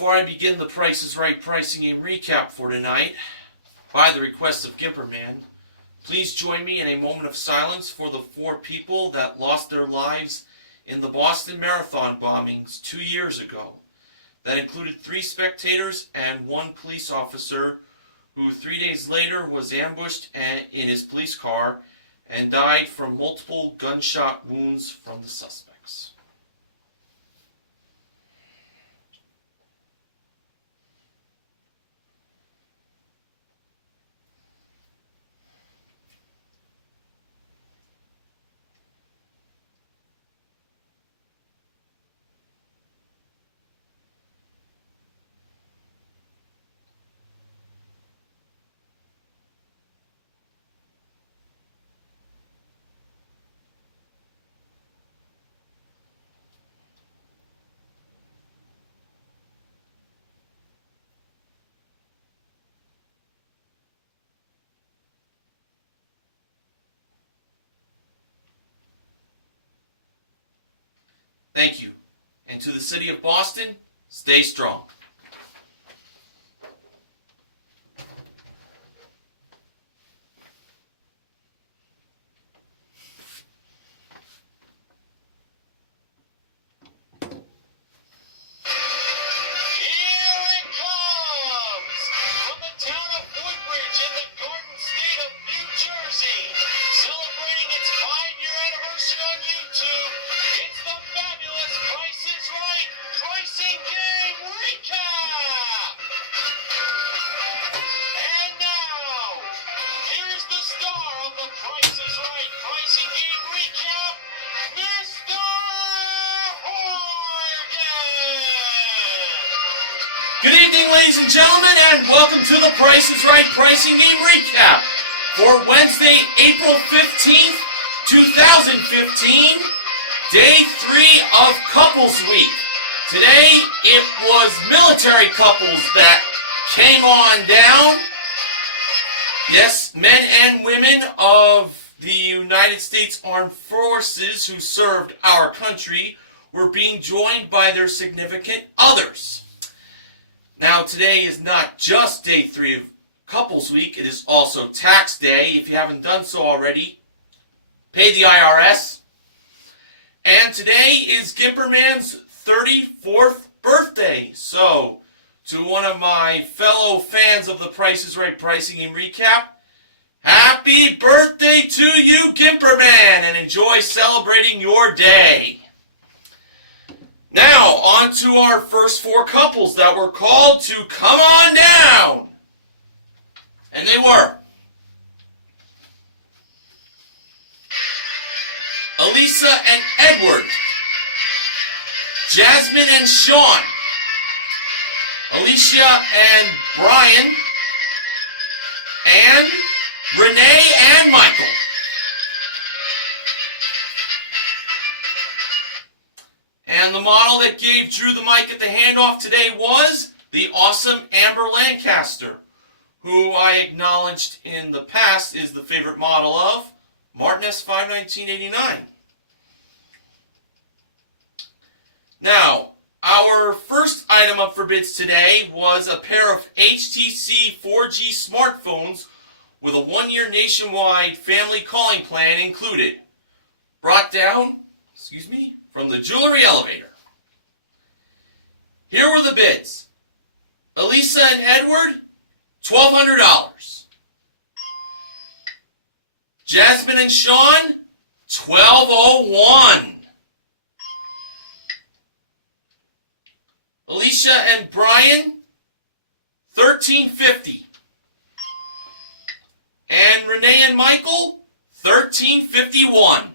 Before I begin the Price is Right pricing game recap for tonight, by the request of Gimperman, please join me in a moment of silence for the 4 people that lost their lives in the Boston Marathon bombings 2 years ago. That included 3 spectators and 1 police officer who 3 days later was ambushed in his police car and died from multiple gunshot wounds from the suspects. Thank you. And to the city of Boston, stay strong. Good evening, ladies and gentlemen, and welcome to the Price is Right pricing game recap for Wednesday, April 15th, 2015, day 3 of Couples Week. Today, it was military couples that came on down. Yes, men and women of the United States Armed Forces who served our country were being joined by their significant others. Now, today is not just day 3 of Couples Week, it is also tax day. If you haven't done so already, pay the IRS. And today is Gimperman's 34th birthday. So, to one of my fellow fans of the Price is Right pricing game recap, happy birthday to you, Gimperman, and enjoy celebrating your day. Now, on to our first 4 couples that were called to come on down. And they were Elisa and Edward, Jasmine and Sean, Alicia and Brian, and Renee and Michael. And the model that gave Drew the mic at the handoff today was the awesome Amber Lancaster, who I acknowledged in the past is the favorite model of Martin S5 1989. Now, our first item up for bids today was a pair of HTC 4G smartphones with a 1-year nationwide family calling plan included. Brought down, from the jewelry elevator. Here were the bids. Elisa and Edward, $1,200. Jasmine and Sean, $1,201. Alicia and Brian, $1,350. And Renee and Michael, $1,351.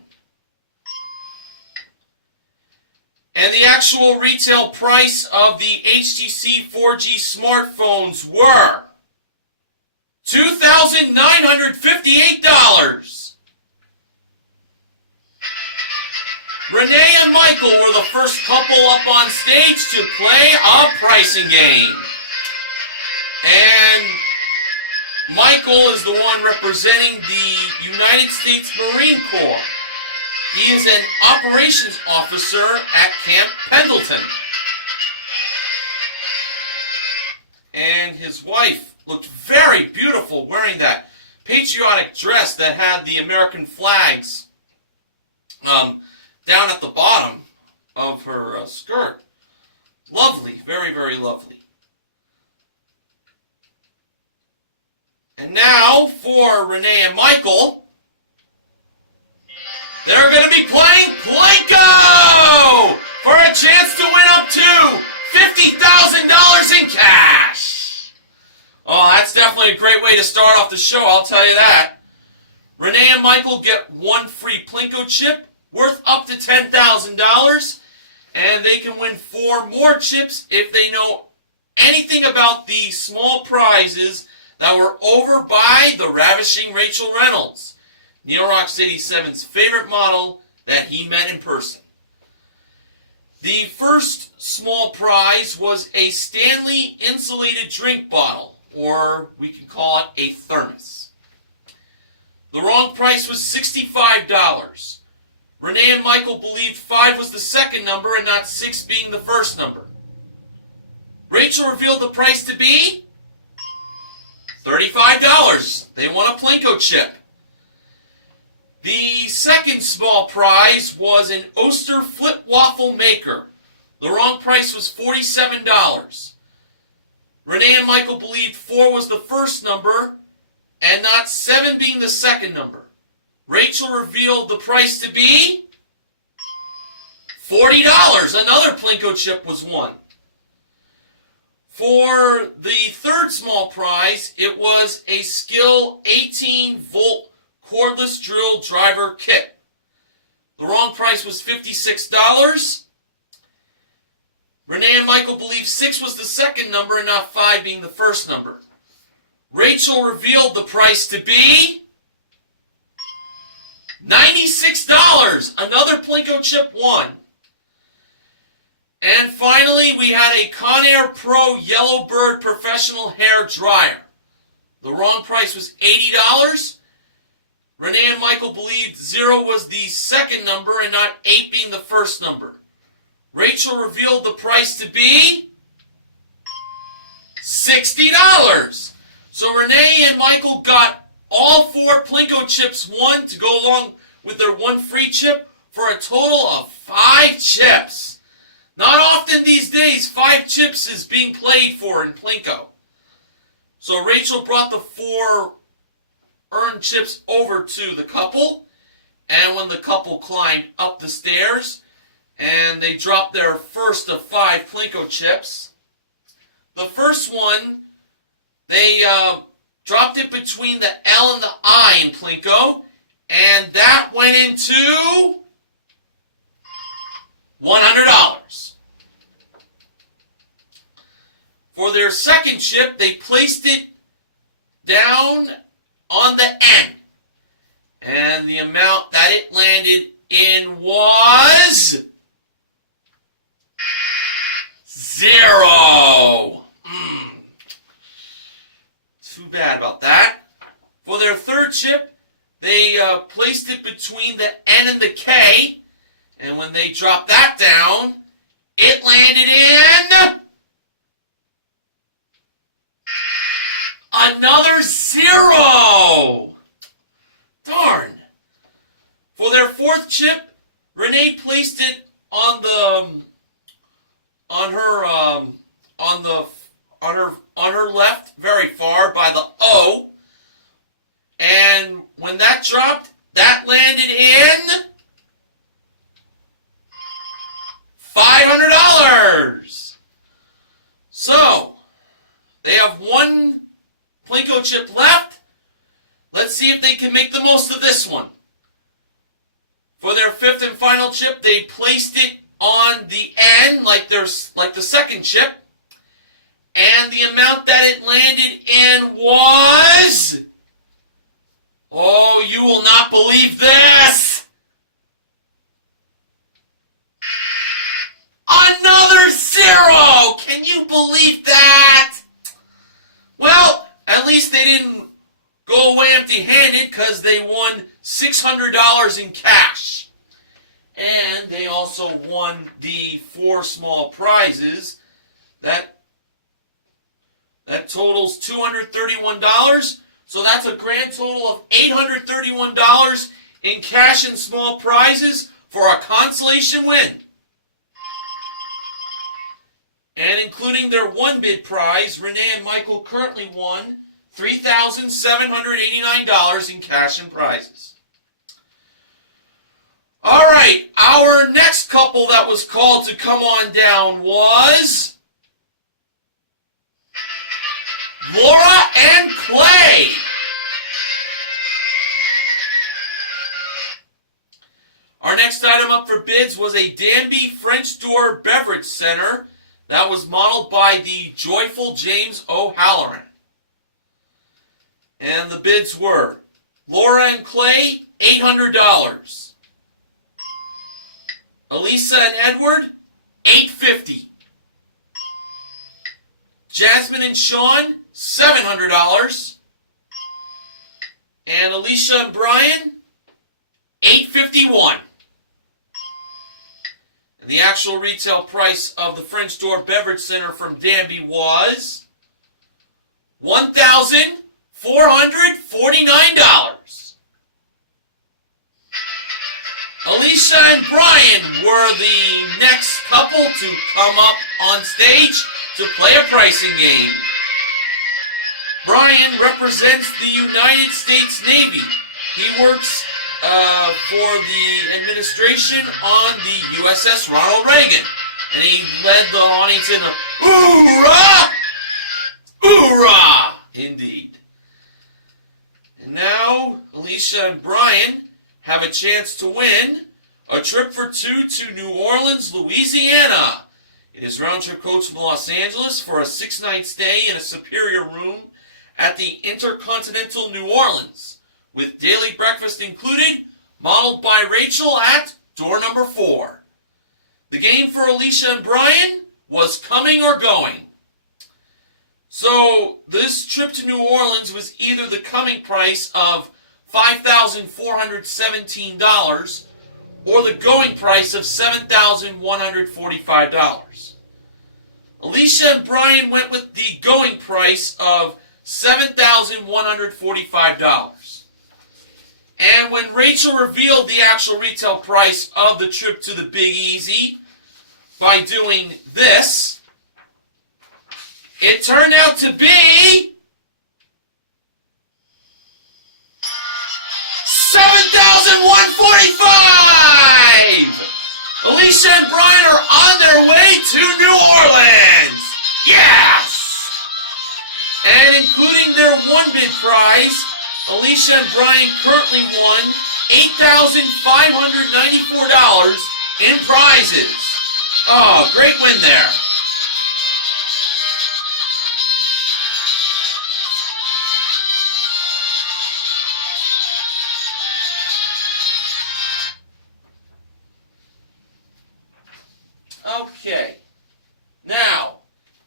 And the actual retail price of the HTC 4G smartphones were $2,958. Renee and Michael were the first couple up on stage to play a pricing game. And Michael is the one representing the United States Marine Corps. He is an operations officer at Camp Pendleton. and his wife looked very beautiful wearing that patriotic dress that had the American flags down at the bottom of her skirt. Lovely, very, very lovely. And now for Renee and Michael, they're going to be playing Plinko for a chance to win up to $50,000 in cash. Oh, that's definitely a great way to start off the show, I'll tell you that. Renee and Michael get one free Plinko chip worth up to $10,000, and they can win 4 more chips if they know anything about the small prizes that were over by the ravishing Rachel Reynolds, Neil Rock's 87's favorite model that he met in person. The first small prize was a Stanley insulated drink bottle, or we can call it a thermos. The wrong price was $65. Renee and Michael believed 5 was the second number and not 6 being the first number. Rachel revealed the price to be $35. They won a Plinko chip. The second small prize was an Oster flip waffle maker. The wrong price was $47. Renee and Michael believed 4 was the first number and not 7 being the second number. Rachel revealed the price to be $40. Another Plinko chip was won. For the third small prize, it was a Skill 18-volt cordless drill driver kit. The wrong price was $56. Renee and Michael believed 6 was the second number and not 5 being the first number. Rachel revealed the price to be $96. Another Plinko chip won. And finally, we had a Conair Pro Yellowbird Professional Hair Dryer. The wrong price was $80. Renee and Michael believed 0 was the second number and not 8 being the first number. Rachel revealed the price to be $60. So Renee and Michael got all 4 Plinko chips won to go along with their 1 free chip for a total of 5 chips. Not often these days 5 chips is being played for in Plinko. So Rachel brought the 4 earned chips over to the couple, and when the couple climbed up the stairs and they dropped their first of 5 Plinko chips, the first one, they dropped it between the L and the I in Plinko, and that went into $100. For their second chip, they placed it down on the N, and the amount that it landed in was $0. Too bad about that. For their third chip, they placed it between the N and the K, and when they dropped that down, it landed in another 0. Darn. For their fourth chip, Renee placed it on her left, very far by the O, and when that dropped, that landed in $500. So they have 1 Plinko chip left. Let's see if they can make the most of this one. For their 5th and final chip, they placed it on the N like the second chip, and the amount that it landed in was, oh, you will not believe this, another 0. Can you believe that? Well, at least they didn't go away empty-handed, because they won $600 in cash. And they also won the 4 small prizes that That totals $231. So that's a grand total of $831 in cash and small prizes for a consolation win. And including their one bid prize, Renee and Michael currently won $3,789 in cash and prizes. All right, our next couple that was called to come on down was Laura and Clay. Our next item up for bids was a Danby French Door Beverage Center that was modeled by the joyful James O'Halloran. And the bids were Laura and Clay, $800. Elisa and Edward, $850. Jasmine and Sean, $700. And Alicia and Brian, $851. And the actual retail price of the French Door Beverage Center from Danby was $1,449. Alicia and Brian were the next couple to come up on stage to play a pricing game. Brian represents the United States Navy. He works for the administration on the USS Ronald Reagan. And he led the audience in a hoorah! Hoorah! Indeed. And now, Alicia and Brian have a chance to win a trip for two to New Orleans, Louisiana. It is round-trip coach from Los Angeles for a 6-night stay in a superior room at the Intercontinental New Orleans, with daily breakfast included, modeled by Rachel at door number 4. The game for Alicia and Brian was coming or going. So this trip to New Orleans was either the coming price of $5,417 or the going price of $7,145. Alicia and Brian went with the going price of $7,145. And when Rachel revealed the actual retail price of the trip to the Big Easy by doing this, it turned out to be $7,145! Alicia and Brian are on their way to New Orleans! Yes! And including their one bid prize, Alicia and Brian currently won $8,594 in prizes. Oh, great win there. Okay, now,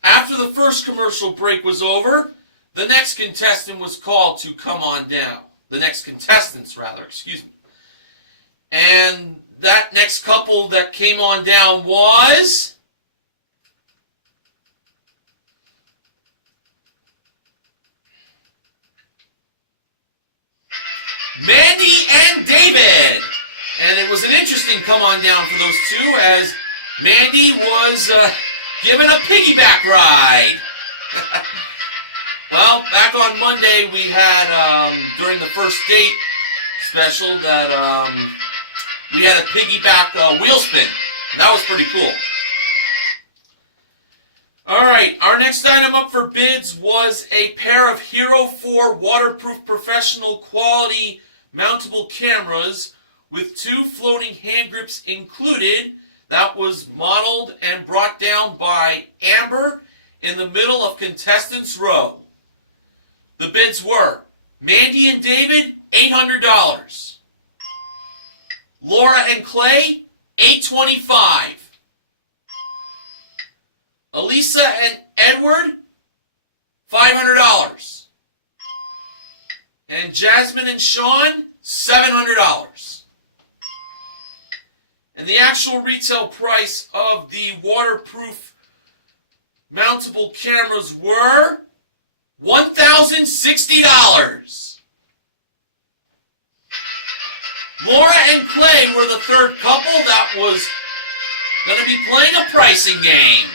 after the first commercial break was over, the next contestant was called to come on down. The next contestants, rather, excuse me. And that next couple that came on down was Mandy and David. And it was an interesting come on down for those two, as Mandy was given a piggyback ride. Well, back on Monday we had, during the first date special, that we had a piggyback wheel spin. That was pretty cool. Alright, our next item up for bids was a pair of Hero 4 waterproof professional quality mountable cameras with 2 floating hand grips included. That was modeled and brought down by Amber in the middle of contestants' row. The bids were Mandy and David, $800. Laura and Clay, $825. Elisa and Edward, $500. And Jasmine and Sean, $700. And the actual retail price of the waterproof mountable cameras were $1,060. Laura and Clay were the third couple that was going to be playing a pricing game.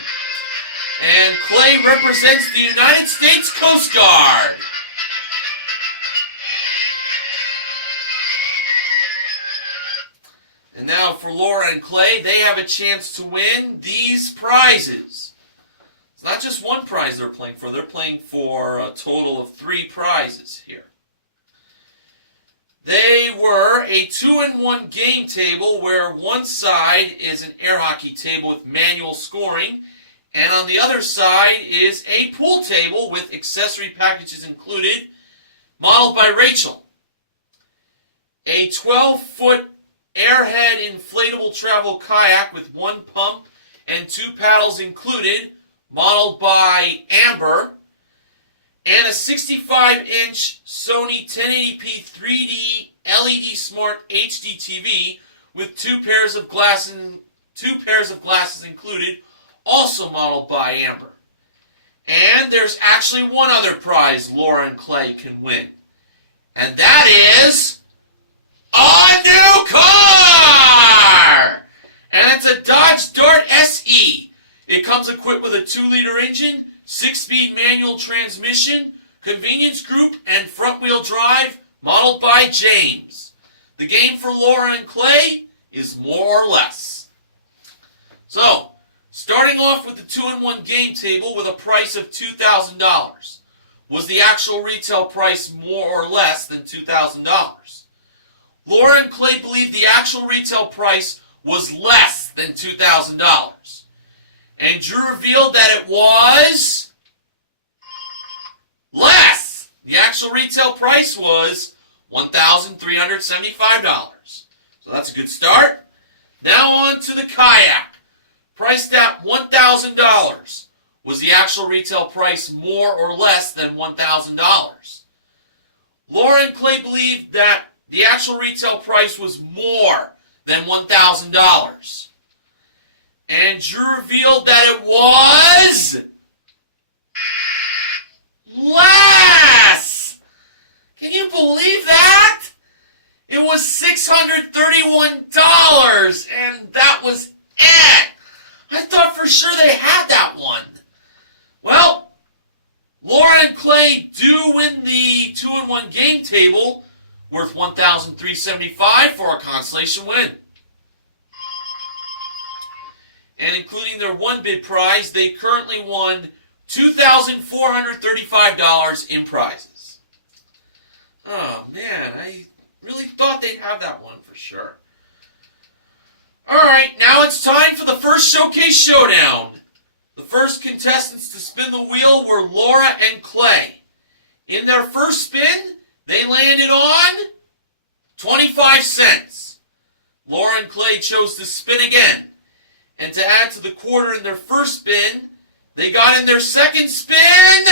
And Clay represents the United States Coast Guard. And now for Laura and Clay, they have a chance to win these prizes. It's not just one prize they're playing for. They're playing for a total of 3 prizes here. They were a 2-in-1 game table where one side is an air hockey table with manual scoring, and on the other side is a pool table with accessory packages included, modeled by Rachel. A 12-foot airhead inflatable travel kayak with 1 pump and 2 paddles included, modeled by Amber. And a 65-inch Sony 1080p 3D LED Smart HD TV with 2 pairs of glasses included, also modeled by Amber. And there's actually one other prize Laura and Clay can win, and that is a new car! And it's a Dodge Dart SE. It comes equipped with a 2-liter engine, 6-speed manual transmission, convenience group, and front-wheel drive, modeled by James. The game for Laura and Clay is more or less. So, starting off with the 2-in-1 game table with a price of $2,000. Was the actual retail price more or less than $2,000? Laura and Clay believe the actual retail price was less than $2,000. And Drew revealed that it was less. The actual retail price was $1,375. So that's a good start. Now on to the kayak. Priced at $1,000. Was the actual retail price more or less than $1,000? Laura and Clay believed that the actual retail price was more than $1,000. And Drew revealed that it was less. Can you believe that? It was $631, and that was it. I thought for sure they had that one. Well, Laura and Clay do win the 2-in-1 game table worth $1,375 for a consolation win. And including their 1-bid prize, they currently won $2,435 in prizes. Oh, man, I really thought they'd have that one for sure. Alright, now it's time for the first Showcase Showdown. The first contestants to spin the wheel were Laura and Clay. In their first spin, they landed on 25 cents. Laura and Clay chose to spin again. And to add to the quarter in their first spin, they got in their second spin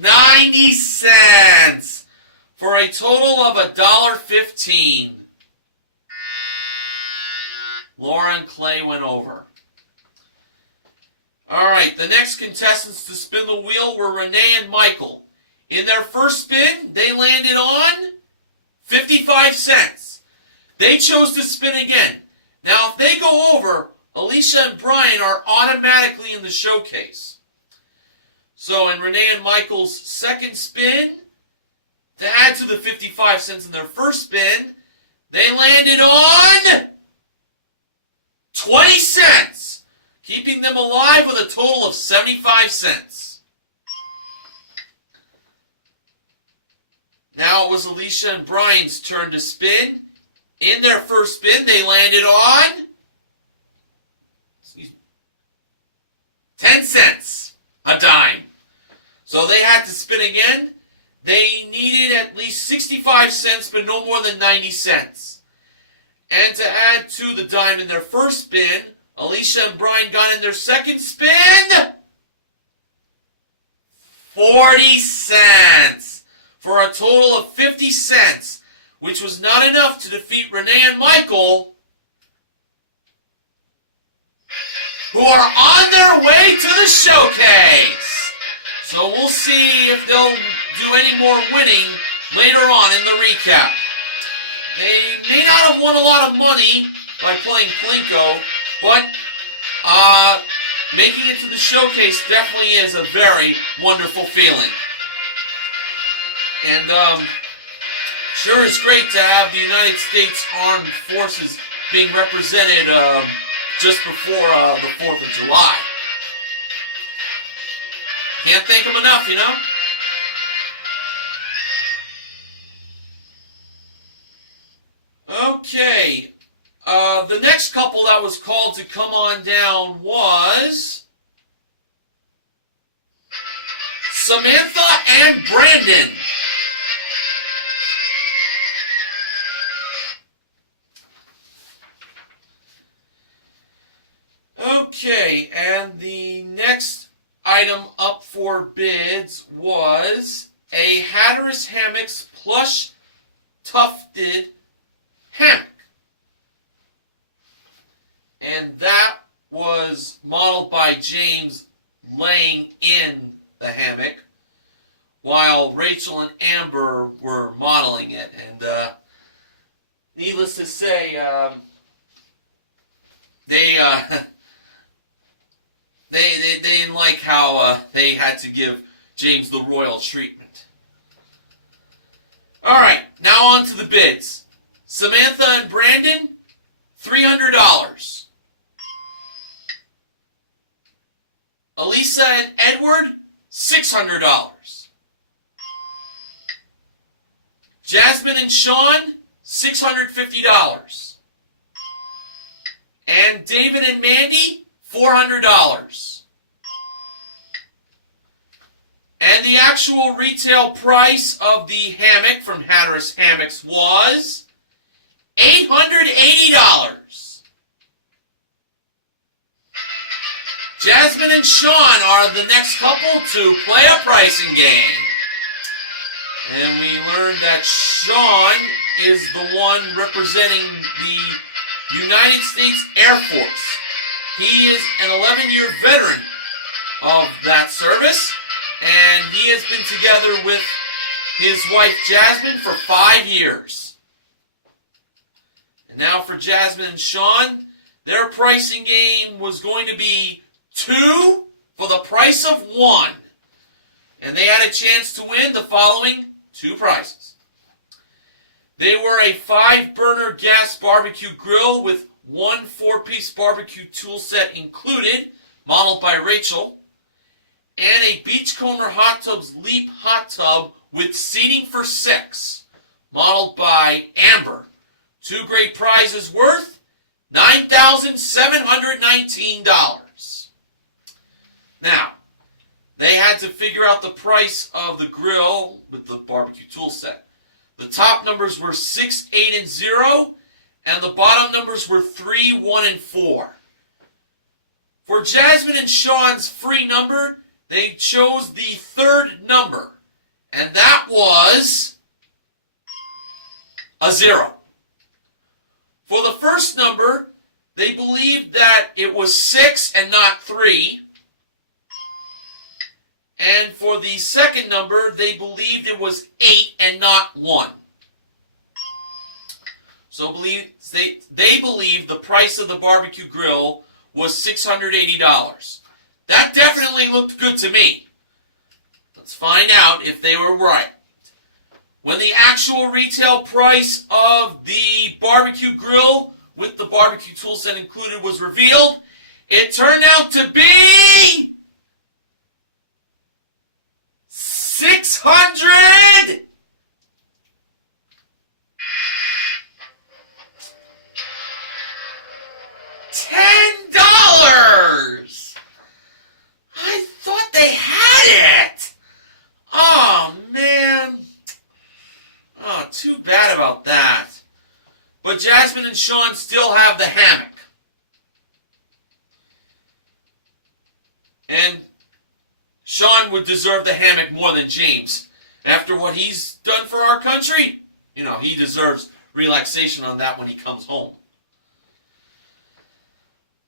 90 cents for a total of $1.15. Laura and Clay went over. Alright, the next contestants to spin the wheel were Renee and Michael. In their first spin, they landed on 55 cents. They chose to spin again. Now, if they go over, Alicia and Brian are automatically in the showcase. So, in Renee and Michael's second spin, to add to the 55 cents in their first spin, they landed on 20 cents, keeping them alive with a total of 75 cents. Now it was Alicia and Brian's turn to spin. In their first spin, they landed on 10 cents, a dime. So they had to spin again. They needed at least 65 cents, but no more than 90 cents. And to add to the dime in their first spin, Alicia and Brian got in their second spin 40 cents for a total of 50 cents, which was not enough to defeat Renee and Michael, who are on their way to the showcase. So we'll see if they'll do any more winning later on in the recap. They may not have won a lot of money by playing Plinko, but making it to the showcase definitely is a very wonderful feeling. And sure is great to have the United States Armed Forces being represented just before the 4th of July. Can't thank them enough, you know? Okay. The next couple that was called to come on down was Samantha and Brandon. Okay, and the next item up for bids was a Hatteras Hammocks plush tufted hammock. And that was modeled by James laying in the hammock while Rachel and Amber were modeling it. And needless to say, they didn't like how they had to give James the royal treatment. Alright, now on to the bids. Samantha and Brandon, $300. Elisa and Edward, $600. Jasmine and Sean, $650. And David and Mandy, $400. And the actual retail price of the hammock from Hatteras Hammocks was $880. Jasmine and Sean are the next couple to play a pricing game. And we learned that Sean is the one representing the United States Air Force. He is an 11-year veteran of that service, and he has been together with his wife Jasmine for 5 years. And now for Jasmine and Sean, their pricing game was going to be 2 for the price of 1. And they had a chance to win the following 2 prizes. They were a 5-burner gas barbecue grill with 1 4-piece barbecue tool set included, modeled by Rachel, and a Beachcomber Hot Tubs Leap hot tub with seating for 6, modeled by Amber. 2 great prizes worth $9,719. Now, they had to figure out the price of the grill with the barbecue tool set. The top numbers were 6, 8, and 0, and the bottom numbers were 3, 1, and 4. For Jasmine and Sean's free number, they chose the 3rd number, and that was a 0. For the first number, they believed that it was 6 and not 3. And for the second number, they believed it was 8 and not 1. So they believed the price of the barbecue grill was $680. That definitely looked good to me. Let's find out if they were right. When the actual retail price of the barbecue grill with the barbecue tool set included was revealed, it turned out to be $610. I thought they had it. Oh, man. Oh, too bad about that. But Jasmine and Sean still have the hammock. And Sean would deserve the hammock more than James. After what he's done for our country, he deserves relaxation on that when he comes home.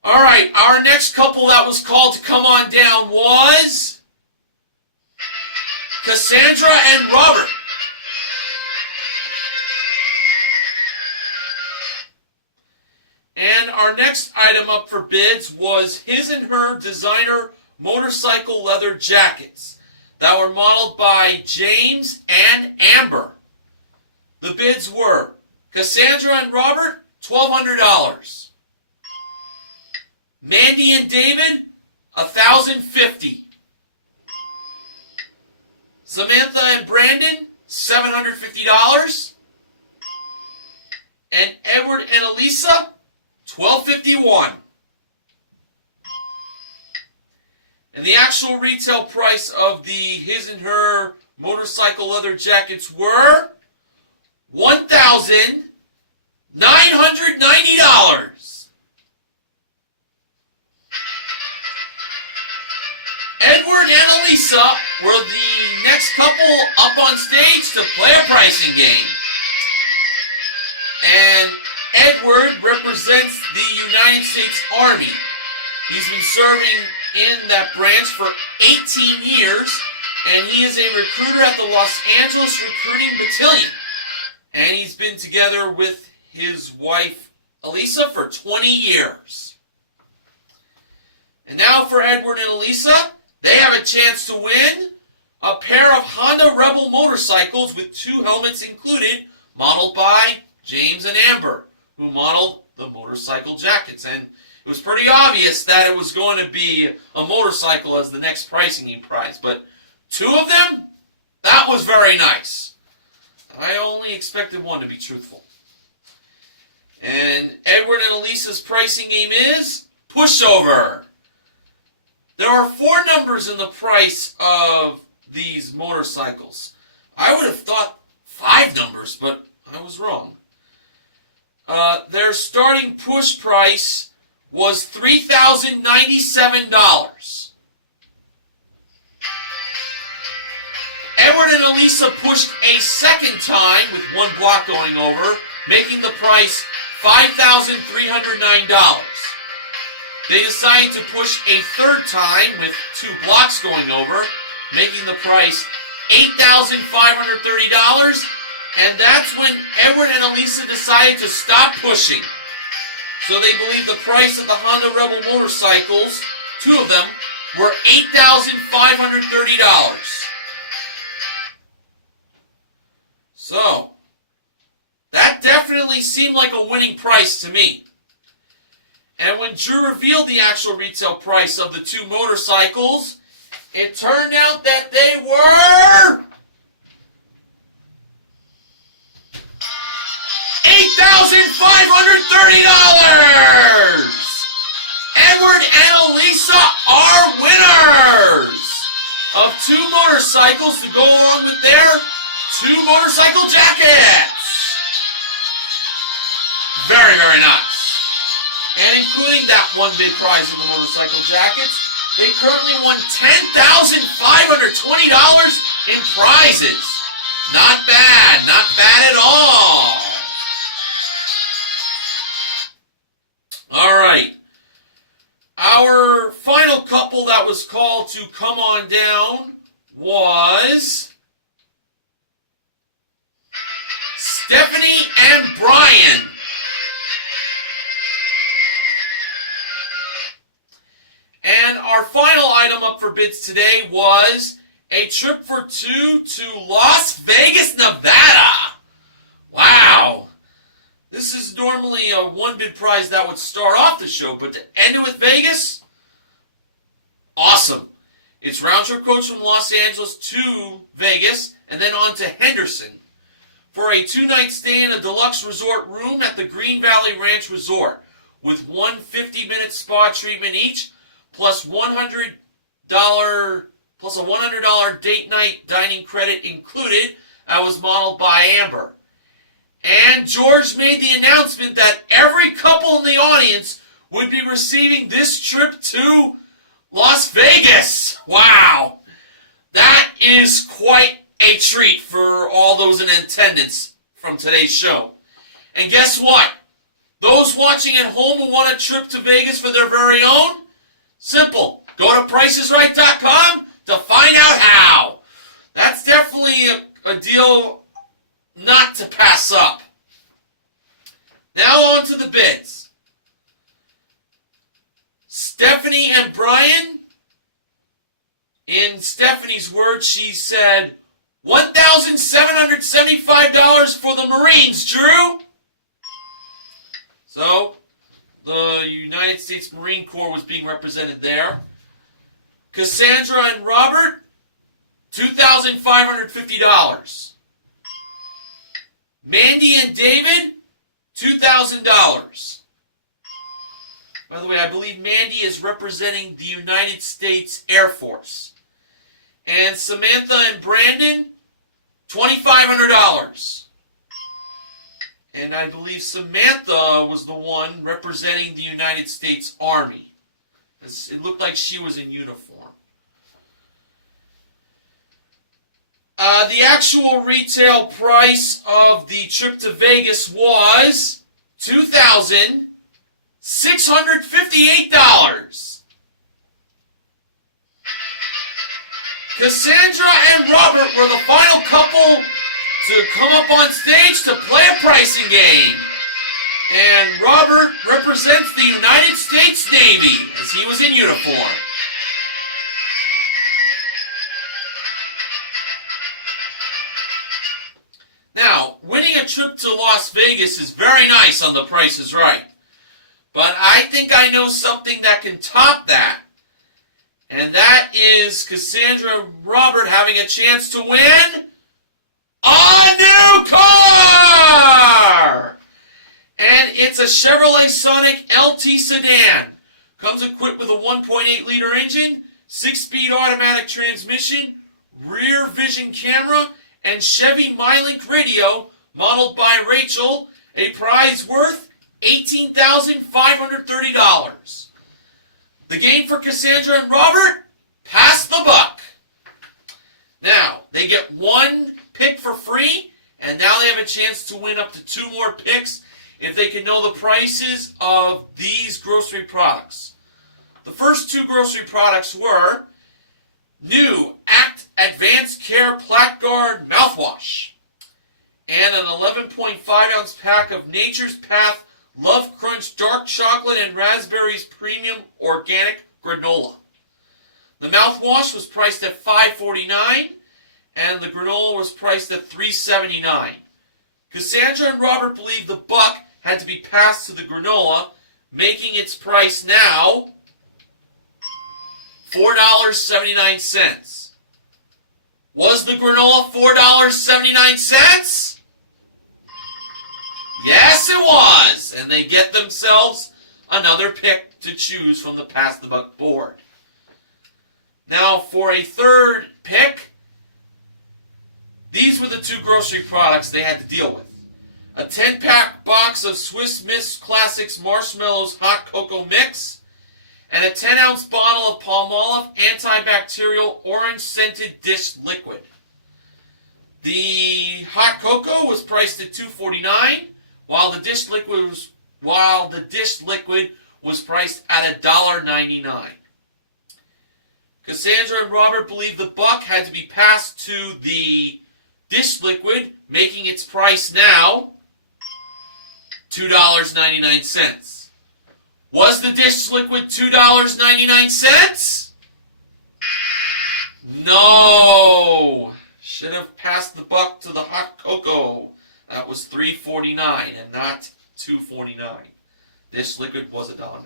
All right, our next couple that was called to come on down was Cassandra and Robert. And our next item up for bids was his and her designer motorcycle leather jackets that were modeled by James and Amber. The bids were Cassandra and Robert, $1,200. Mandy and David, $1,050. Samantha and Brandon, $750. And Edward and Elisa, $1,251. And the actual retail price of the his and her motorcycle leather jackets were $1,990. Edward and Elisa were the next couple up on stage to play a pricing game. And Edward represents the United States Army. He's been serving in that branch for 18 years, and he is a recruiter at the Los Angeles Recruiting Battalion. And he's been together with his wife, Elisa, for 20 years. And now for Edward and Elisa, they have a chance to win a pair of Honda Rebel motorcycles with 2 helmets included, modeled by James and Amber, who modeled the motorcycle jackets. And it was pretty obvious that it was going to be a motorcycle as the next pricing game prize. But 2 of them, that was very nice. I only expected 1 to be truthful. And Edward and Elisa's pricing game is pushover. There are 4 numbers in the price of these motorcycles. I would have thought 5 numbers, but I was wrong. Their starting push price was $3,097. Edward and Elisa pushed a second time with 1 block going over, making the price $5,309. They decided to push a third time with 2 blocks going over, making the price $8,530. And that's when Edward and Elisa decided to stop pushing. So they believe the price of the Honda Rebel motorcycles, 2 of them, were $8,530. So, that definitely seemed like a winning price to me. And when Drew revealed the actual retail price of the 2 motorcycles, it turned out that they were $8,530! Edward and Elisa are winners of 2 motorcycles to go along with their 2 motorcycle jackets. Very, very nice. And including that 1 big prize of the motorcycle jackets, they currently won $10,520 in prizes. Not bad, not bad at all. All right. Our final couple that was called to come on down was Stephanie and Brian. And our final item up for bids today was a trip for 2 to Las Vegas, Nevada. Wow. This is normally a 1 bid prize that would start off the show, but to end it with Vegas, awesome. It's round trip coach from Los Angeles to Vegas and then on to Henderson for a 2-night stay in a deluxe resort room at the Green Valley Ranch Resort with 1 50-minute spa treatment each, plus a $100 date night dining credit included. That was modeled by Amber. And George made the announcement that every couple in the audience would be receiving this trip to Las Vegas. Wow. That is quite a treat for all those in attendance from today's show. And guess what? Those watching at home who want a trip to Vegas for their very own, simple. Go to PricesRight.com to find out how. That's definitely a deal not to pass up. Now on to the bids. Stephanie and Brian, in Stephanie's words, she said, $1,775 for the Marines, Drew. So, the United States Marine Corps was being represented there. Cassandra and Robert, $2,550. Mandy and David, $2,000. By the way, I believe Mandy is representing the United States Air Force. And Samantha and Brandon, $2,500. And I believe Samantha was the one representing the United States Army. It looked like she was in uniform. The actual retail price of the trip to Vegas was $2,658. Cassandra and Robert were the final couple to come up on stage to play a pricing game. And Robert represents the United States Navy as he was in uniform. Now, winning a trip to Las Vegas is very nice on The Price is Right. But I think I know something that can top that. And that is Cassandra and Robert having a chance to win a new car! And it's a Chevrolet Sonic LT sedan. Comes equipped with a 1.8-liter engine, 6-speed automatic transmission, rear vision camera, and Chevy MyLink radio, modeled by Rachel, a prize worth $18,530. The game for Cassandra and Robert, pass the buck. Now, they get one pick for free, and now they have a chance to win up to 2 more picks if they can know the prices of these grocery products. The first 2 grocery products were new Act Advanced Care Plaque Guard mouthwash and an 11.5-ounce pack of Nature's Path Love Crunch Dark Chocolate and Raspberries Premium Organic Granola. The mouthwash was priced at $5.49 and the granola was priced at $3.79. Cassandra and Robert believe the buck had to be passed to the granola, making its price now $4.79. Was the granola $4.79? Yes, it was. And they get themselves another pick to choose from the Pass the Buck board. Now, for a third pick, these were the 2 grocery products they had to deal with. A 10-pack box of Swiss Miss Classics Marshmallows Hot Cocoa Mix, and a 10-ounce bottle of Palmolive antibacterial orange-scented dish liquid. The hot cocoa was priced at $2.49, while the dish liquid was priced at $1.99. Cassandra and Robert believe the buck had to be passed to the dish liquid, making its price now $2.99. Was the dish liquid $2.99? No. Should have passed the buck to the hot cocoa. That was $3.49 and not $2.49. Dish liquid was $1.99.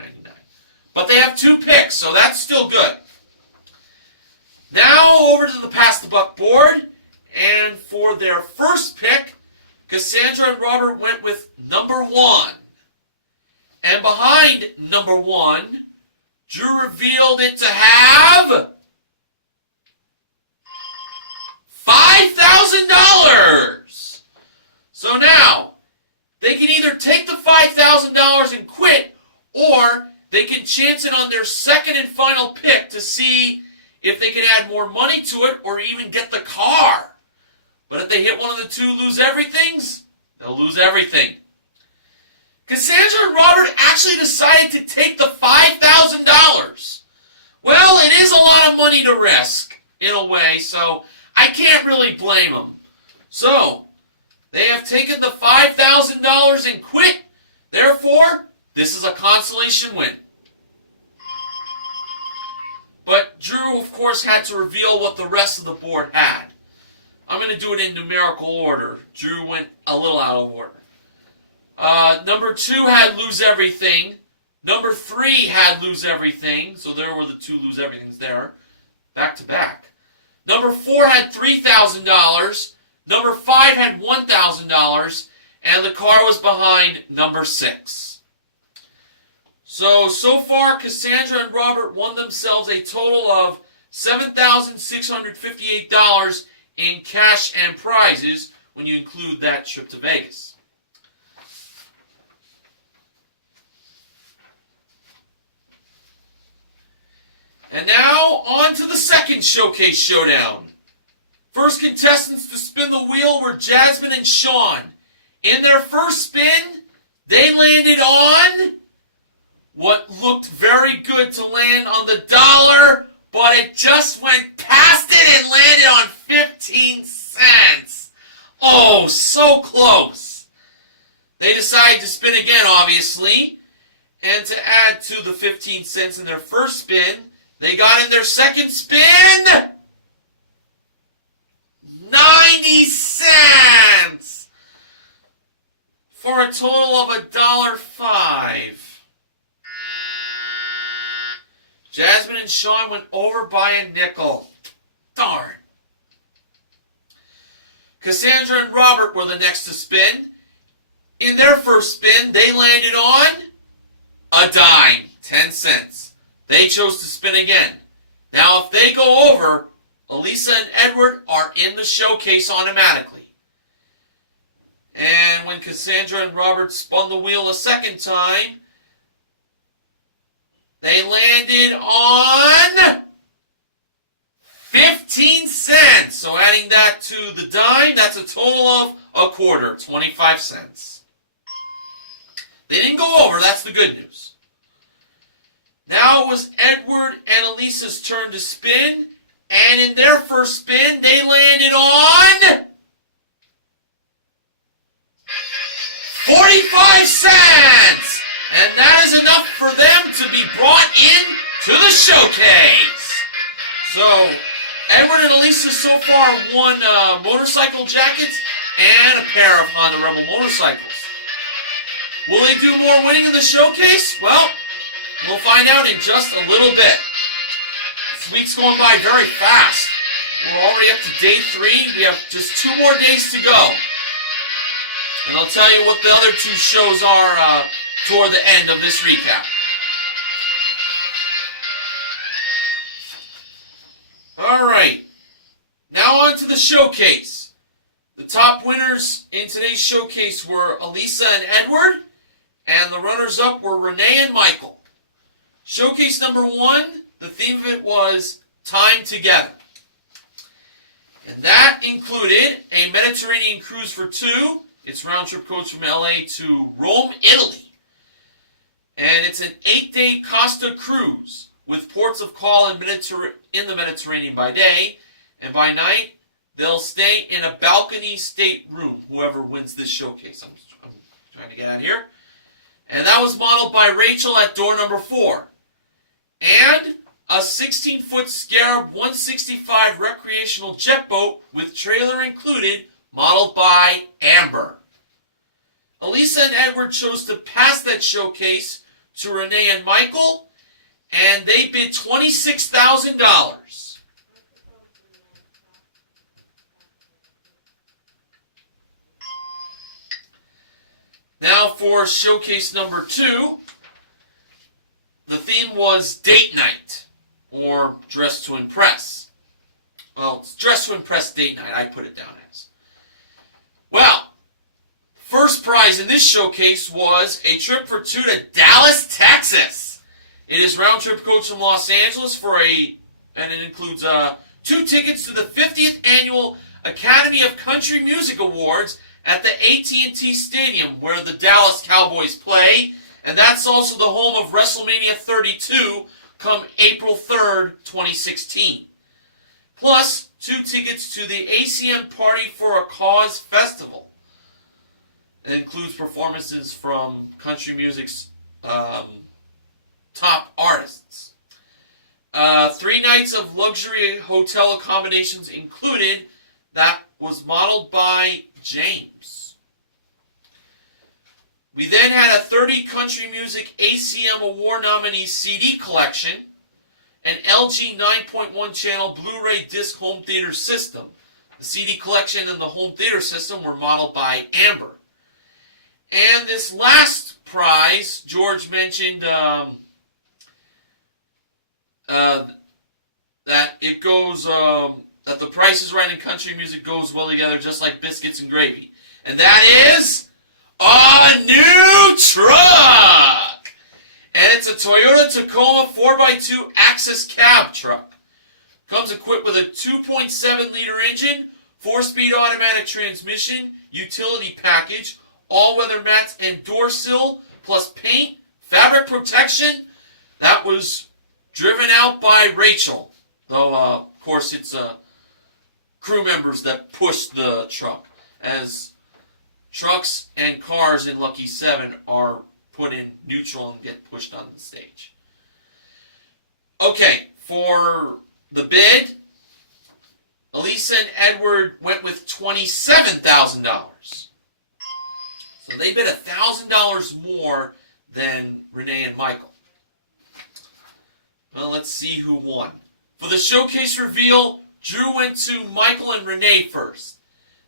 But they have 2 picks, so that's still good. Now over to the Pass the Buck board. And for their first pick, Cassandra and Robert went with number 1. And behind number 1, Drew revealed it to have $5,000. So now, they can either take the $5,000 and quit, or they can chance it on their second and final pick to see if they can add more money to it or even get the car. But if they hit one of the 2 lose everythings, they'll lose everything. Cassandra and Robert actually decided to take the $5,000. Well, it is a lot of money to risk, in a way, so I I can't really blame them. So, they have taken the $5,000 and quit. Therefore, this is a consolation win. But Drew, of course, had to reveal what the rest of the board had. I'm going to do it in numerical order. Drew went a little out of order. Number 2 had Lose Everything. Number 3 had Lose Everything. So there were the 2 Lose Everythings there. Back to back. Number 4 had $3,000. Number 5 had $1,000. And the car was behind number 6. So far, Cassandra and Robert won themselves a total of $7,658 in cash and prizes when you include that trip to Vegas. And now, on to the second showcase showdown. First contestants to spin the wheel were Jasmine and Sean. In their first spin, they landed on what looked very good to land on the dollar, but it just went past it and landed on 15 cents. Oh, so close. They decided to spin again, obviously, and to add to the 15 cents in their first spin, they got in their second spin 90 cents for a total of $1.05. Jasmine and Sean went over by a nickel. Darn. Cassandra and Robert were the next to spin. In their first spin, they landed on a dime, 10 cents. They chose to spin again. Now, if they go over, Elisa and Edward are in the showcase automatically. And when Cassandra and Robert spun the wheel a second time, they landed on 15 cents. So adding that to the dime, that's a total of a quarter, 25 cents. They didn't go over, that's the good news. Now it was Edward and Elisa's turn to spin, and in their first spin, they landed on 45 cents! And that is enough for them to be brought in to the showcase. So, Edward and Elisa so far won motorcycle jackets and a pair of Honda Rebel motorcycles. Will they do more winning in the showcase? Well, we'll find out in just a little bit. This week's going by very fast. We're already up to day 3. We have just 2 more days to go. And I'll tell you what the other 2 shows are toward the end of this recap. Alright, now on to the showcase. The top winners in today's showcase were Elisa and Edward, and the runners-up were Renee and Michael. Showcase number 1, the theme of it was Time Together. And that included a Mediterranean cruise for 2. It's round-trip coach from LA to Rome, Italy. And it's an 8-day Costa cruise with ports of call in the Mediterranean by day, and by night they'll stay in a balcony state room, whoever wins this showcase. I'm trying to get out of here. And that was modeled by Rachel at door number 4. And a 16-foot Scarab 165 recreational jet boat with trailer included, modeled by Amber. Elisa and Edward chose to pass that showcase to Renee and Michael, and they bid $26,000. Now for showcase number 2, the theme was Date Night, or Dress to Impress. Well, it's Dress to Impress Date Night, I put it down as. Well, first prize in this showcase was a trip for 2 to Dallas, Texas. It is round-trip coach from Los Angeles and it includes 2 tickets to the 50th Annual Academy of Country Music Awards at the AT&T Stadium where the Dallas Cowboys play, and that's also the home of WrestleMania 32 come April 3rd, 2016. Plus, 2 tickets to the ACM Party for a Cause Festival. It includes performances from country music's top artists. 3 nights of luxury hotel accommodations included. That was modeled by James. We then had a 30 country music ACM award nominee CD collection, an LG 9.1 channel Blu-ray disc home theater system. The CD collection and the home theater system were modeled by Amber. And this last prize, George mentioned that it goes, that the Price is Right and country music goes well together just like biscuits and gravy. And that is a new truck! And it's a Toyota Tacoma 4x2 Access cab truck. Comes equipped with a 2.7-liter engine, 4-speed automatic transmission, utility package, all-weather mats and door sill, plus paint, fabric protection. That was driven out by Rachel. Though, of course, it's crew members that push the truck, as trucks and cars in Lucky 7 are put in neutral and get pushed on the stage. Okay, for the bid, Elisa and Edward went with $27,000. So they bid $1,000 more than Renee and Michael. Well, let's see who won. For the showcase reveal, Drew went to Michael and Renee first.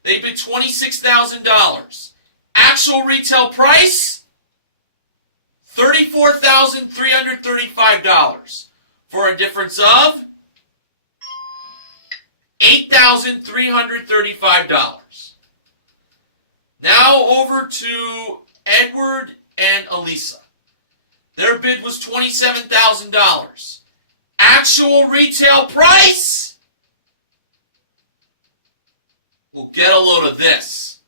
They bid $26,000. Actual retail price, $34,335. For a difference of $8,335. Now over to Edward and Elisa. Their bid was $27,000. Actual retail price? We'll get a load of this.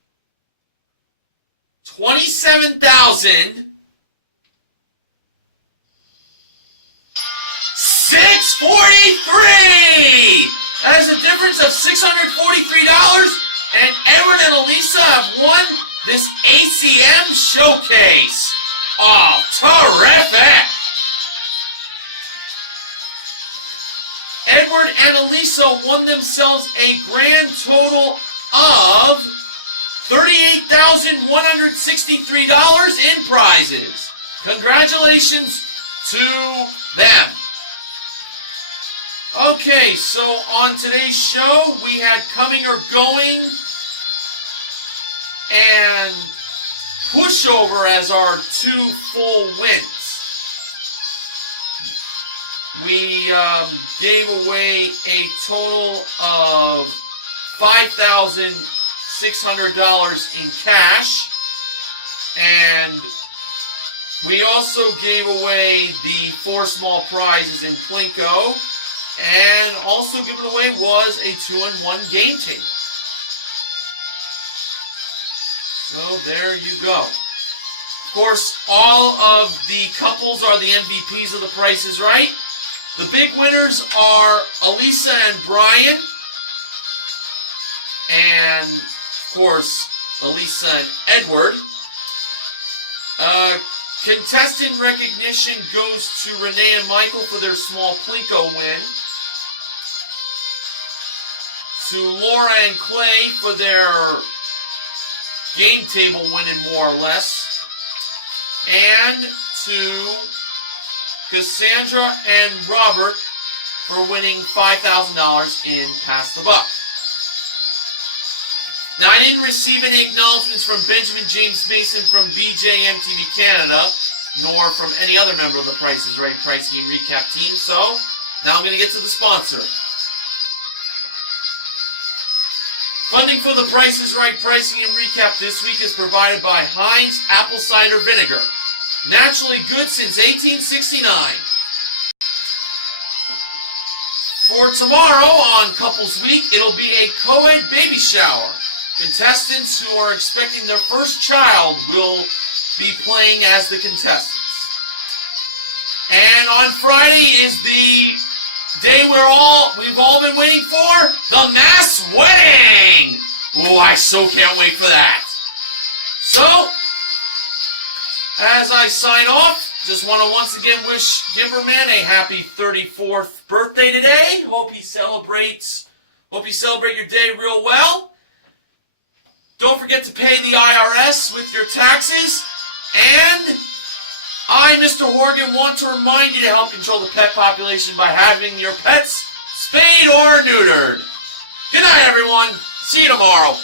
$27,643. That is a difference of $643, and Edward and Elisa have won this ACM showcase. Oh, terrific! Edward and Elisa won themselves a grand total of $38,163 in prizes. Congratulations to them. Okay, so on today's show, we had Coming or Going and Pushover as our 2 full wins. We gave away a total of $5,600 in cash, and we also gave away the 4 small prizes in Plinko, and also given away was a 2-in-1 game table. So there you go. Of course, all of the couples are the MVPs of The Price is Right. The big winners are Elisa and Brian. And, of course, Elisa and Edward. Contestant recognition goes to Renee and Michael for their small Plinko win. To Laura and Clay for their game table winning more or less. And to Cassandra and Robert for winning $5,000 in Pass the Buck. Now, I didn't receive any acknowledgments from Benjamin James Mason from BJMTV Canada, nor from any other member of the Price is Right Pricing and Recap team, so now I'm going to get to the sponsor. Funding for the Price is Right Pricing and Recap this week is provided by Heinz Apple Cider Vinegar. Naturally good since 1869. For tomorrow on Couples Week, it'll be a co-ed baby shower. Contestants who are expecting their first child will be playing as the contestants. And on Friday is the day we've all been waiting for, the mass wedding. Oh, I so can't wait for that. So, as I sign off, just want to once again wish Gimperman a happy 34th birthday today. Hope you celebrate your day real well. Don't forget to pay the IRS with your taxes. And I, Mr. Horgan, want to remind you to help control the pet population by having your pets spayed or neutered. Good night, everyone. See you tomorrow.